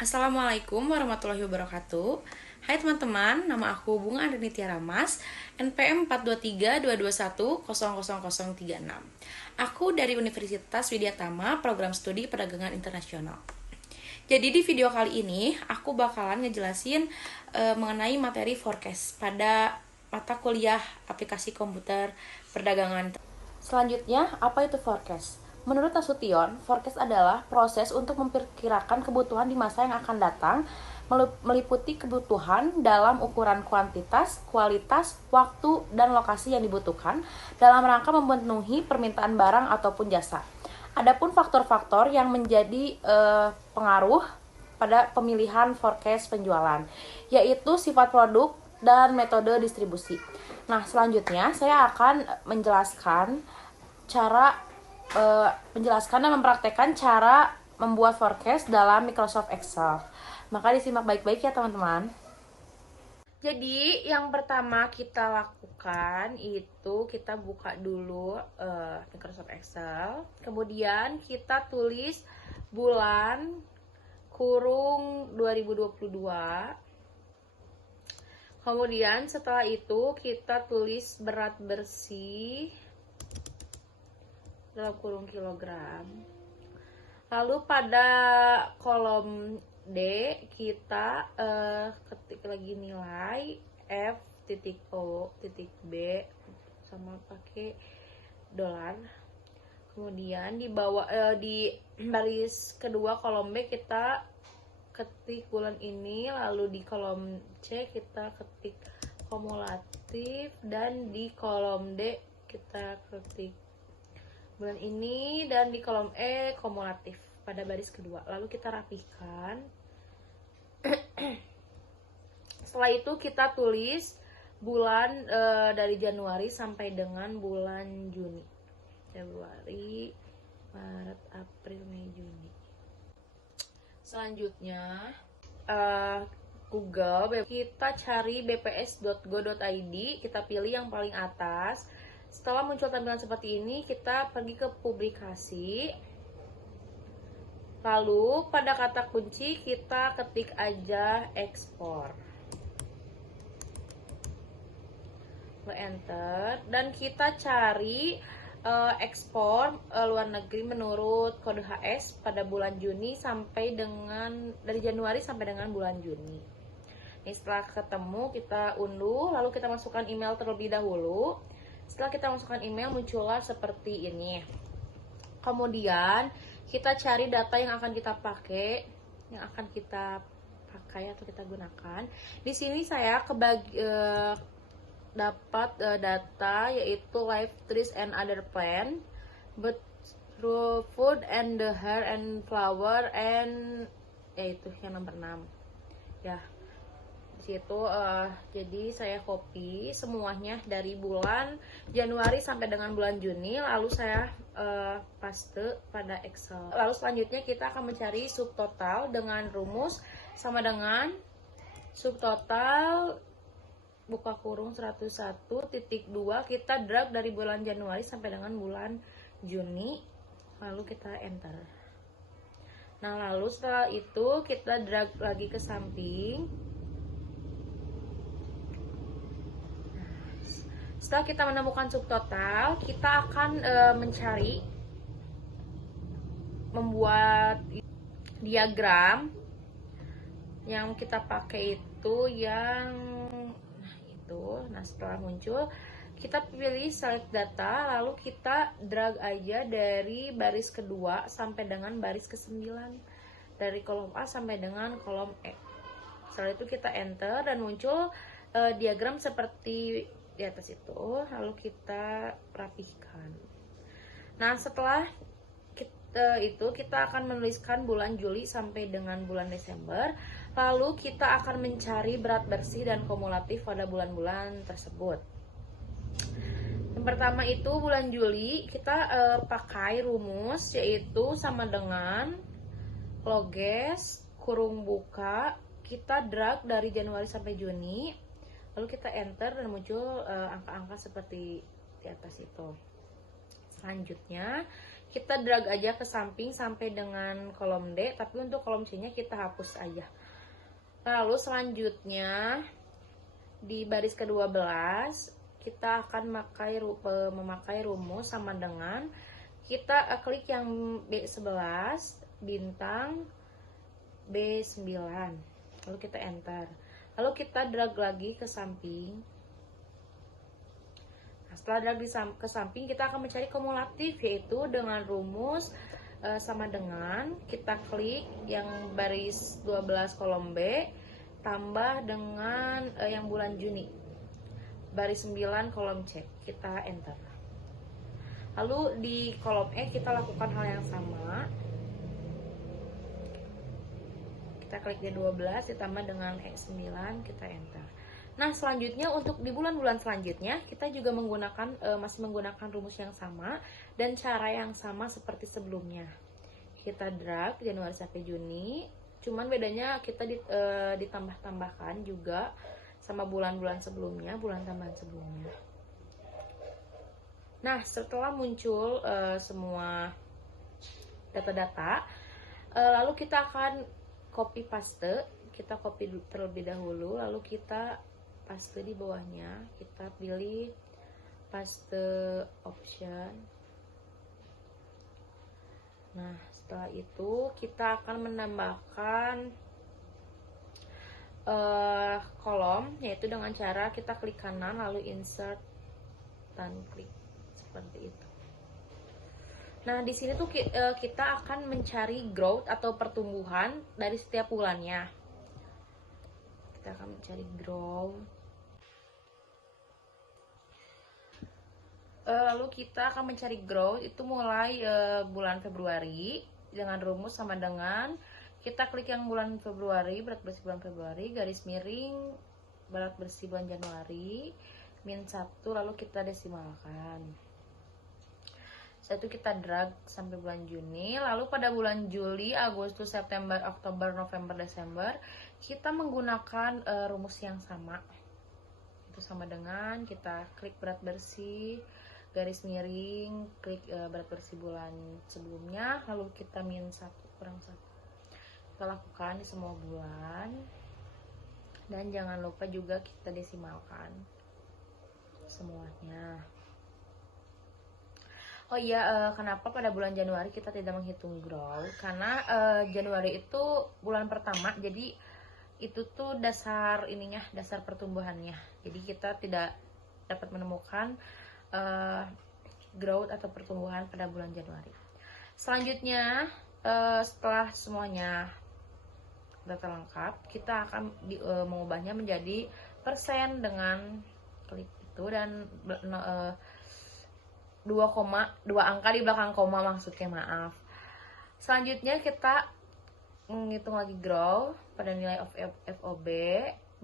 Assalamualaikum warahmatullahi wabarakatuh. Hai teman-teman, nama aku Bunga Andrinitya Ramas, NPM 42322100036. Aku dari Universitas Widyatama, Program Studi Perdagangan Internasional. Jadi di video kali ini aku bakalan ngejelasin mengenai materi forecast pada mata kuliah aplikasi komputer perdagangan. Selanjutnya, apa itu forecast? Menurut Nasution, forecast adalah proses untuk memperkirakan kebutuhan di masa yang akan datang, meliputi kebutuhan dalam ukuran kuantitas, kualitas, waktu, dan lokasi yang dibutuhkan dalam rangka memenuhi permintaan barang ataupun jasa. Adapun faktor-faktor yang menjadi pengaruh pada pemilihan forecast penjualan, yaitu sifat produk dan metode distribusi. Nah, selanjutnya saya akan menjelaskan dan mempraktekkan cara membuat forecast dalam Microsoft Excel. Maka disimak baik-baik ya teman-teman. Jadi yang pertama kita lakukan itu kita buka dulu Microsoft Excel. Kemudian kita tulis bulan kurung 2022. Kemudian setelah itu kita tulis berat bersih dalam kurung kilogram. Lalu pada kolom D kita ketik lagi nilai F titik O titik B sama pakai dolar. Kemudian di bawah di baris kedua kolom B kita ketik bulan ini, lalu di kolom C kita ketik kumulatif, dan di kolom D kita ketik bulan ini, dan di kolom E kumulatif pada baris kedua. Lalu kita rapihkan. Setelah itu kita tulis bulan dari Januari sampai dengan bulan Juni. Februari, Maret, April, Mei, Juni. Selanjutnya Google, kita cari bps.go.id, kita pilih yang paling atas. Setelah muncul tampilan seperti ini, kita pergi ke publikasi. Lalu pada kata kunci kita ketik aja ekspor. Enter, dan kita cari ekspor luar negeri menurut kode HS pada bulan Juni sampai dengan dari Januari sampai dengan bulan Juni. Ini setelah ketemu kita unduh, lalu kita masukkan email terlebih dahulu. Setelah kita masukkan email, muncullah seperti ini. Kemudian kita cari data yang akan kita pakai, atau kita gunakan. Di sini saya dapat data yaitu live trees and other plant, but through food and the hair and flower, and yaitu yang nomor 6 ya. Di situ jadi saya copy semuanya dari bulan Januari sampai dengan bulan Juni, lalu saya paste pada Excel. Lalu selanjutnya kita akan mencari subtotal dengan rumus sama dengan subtotal buka kurung 101.2, kita drag dari bulan Januari sampai dengan bulan Juni, lalu kita enter. Nah, lalu setelah itu kita drag lagi ke samping. Setelah kita menemukan subtotal, kita akan membuat diagram yang kita pakai itu Nah, setelah muncul kita pilih select data, lalu kita drag aja dari baris kedua sampai dengan baris ke-9, dari kolom A sampai dengan kolom E. Setelah itu kita enter dan muncul diagram seperti di atas itu, lalu kita rapihkan. Nah, setelah kita akan menuliskan bulan Juli sampai dengan bulan Desember. Lalu kita akan mencari berat bersih dan kumulatif pada bulan-bulan tersebut. Yang pertama itu bulan Juli, kita pakai rumus yaitu sama dengan loges kurung buka, kita drag dari Januari sampai Juni, lalu kita enter dan muncul angka-angka seperti di atas itu. Selanjutnya kita drag aja ke samping sampai dengan kolom D, tapi untuk kolom C nya kita hapus aja. Lalu selanjutnya di baris ke-12 kita akan memakai rumus sama dengan kita klik yang B11 bintang B9, lalu kita enter, lalu kita drag lagi ke samping. Nah, setelah drag ke samping kita akan mencari kumulatif, yaitu dengan rumus sama dengan kita klik yang baris 12 kolom B tambah dengan yang bulan Juni baris 9 kolom C, kita enter. Lalu di kolom E kita lakukan hal yang sama, kita klik D12 ditambah dengan E9, kita enter. Nah, selanjutnya untuk di bulan-bulan selanjutnya kita juga masih menggunakan rumus yang sama dan cara yang sama seperti sebelumnya. Kita drag Januari sampai Juni, cuman bedanya kita ditambah-tambahkan juga sama bulan-bulan sebelumnya, bulan tambahan sebelumnya. Nah, setelah muncul semua data-data, lalu kita akan copy paste. Kita copy terlebih dahulu, lalu kita paste di bawahnya, kita pilih paste option. Nah, setelah itu kita akan menambahkan kolom, yaitu dengan cara kita klik kanan lalu insert dan klik seperti itu. Nah, di sini tuh kita akan mencari growth atau pertumbuhan dari setiap bulannya. Kita akan mencari growth. Lalu kita akan mencari growth itu mulai bulan Februari dengan rumus sama dengan kita klik yang bulan Februari, berat bersih bulan Februari, garis miring berat bersih bulan Januari, -1, lalu kita desimalkan. Setelah itu kita drag sampai bulan Juni, lalu pada bulan Juli, Agustus, September, Oktober, November, Desember kita menggunakan rumus yang sama. Itu sama dengan kita klik berat bersih, garis miring, klik berat bersih bulan sebelumnya, lalu kita -1 kurang 1. Kita lakukan di semua bulan, dan jangan lupa juga kita desimalkan semuanya. Oh iya, kenapa pada bulan Januari kita tidak menghitung growth? Karena Januari itu bulan pertama, jadi itu tuh dasar pertumbuhannya. Jadi kita tidak dapat menemukan growth atau pertumbuhan pada bulan Januari. Selanjutnya, setelah semuanya data lengkap, kita akan mengubahnya menjadi persen dengan klik itu, dan 2 angka di belakang koma, maksudnya, maaf. Selanjutnya kita menghitung lagi growth pada nilai of FOB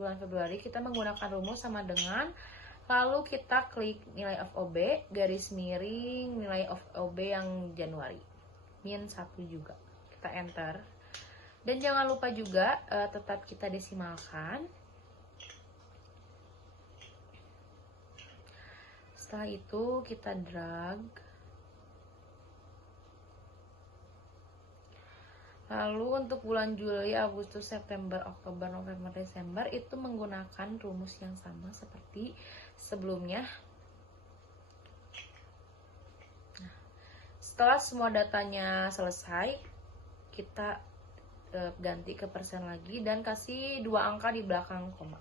bulan Februari. Kita menggunakan rumus sama dengan, lalu kita klik nilai of OB garis miring nilai of OB yang Januari -1 juga, kita enter. Dan jangan lupa juga tetap kita desimalkan. Setelah itu kita drag, lalu untuk bulan Juli, Agustus, September, Oktober, November, Desember itu menggunakan rumus yang sama seperti sebelumnya. Nah, setelah semua datanya selesai, kita ganti ke persen lagi dan kasih 2 angka di belakang koma.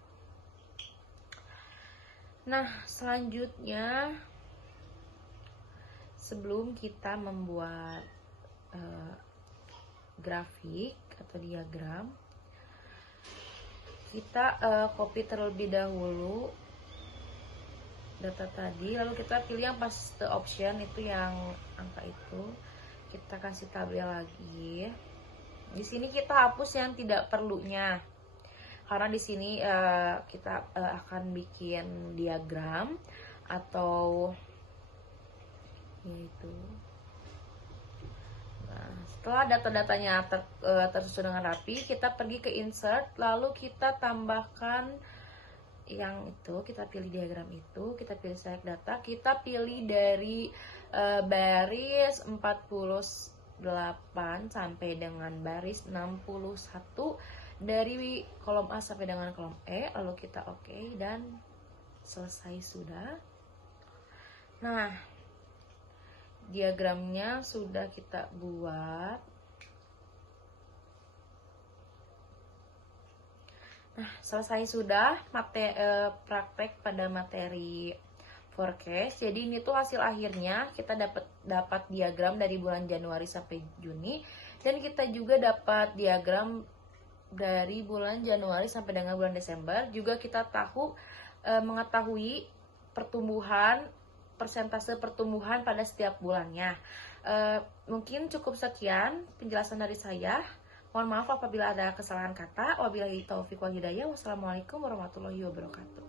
Nah, selanjutnya sebelum kita membuat grafik atau diagram, kita copy terlebih dahulu data tadi, lalu kita pilih yang paste option, itu yang angka itu, kita kasih tabel lagi. Di sini kita hapus yang tidak perlunya, karena di sini kita akan bikin diagram atau yaitu. Nah, setelah data-datanya tersusun dengan rapi, kita pergi ke insert, lalu kita tambahkan yang itu, kita pilih diagram itu, kita pilih select data, kita pilih dari baris 48 sampai dengan baris 61 dari kolom A sampai dengan kolom E, lalu kita oke dan selesai sudah. Nah, diagramnya sudah kita buat. Nah, selesai sudah praktek pada materi forecast. Jadi ini tuh hasil akhirnya, kita dapat diagram dari bulan Januari sampai Juni, dan kita juga dapat diagram dari bulan Januari sampai dengan bulan Desember. Juga kita mengetahui persentase pertumbuhan pada setiap bulannya. Mungkin cukup sekian penjelasan dari saya. Mohon maaf apabila ada kesalahan kata. Wabillahi taufiq wal hidayah. Wassalamualaikum warahmatullahi wabarakatuh.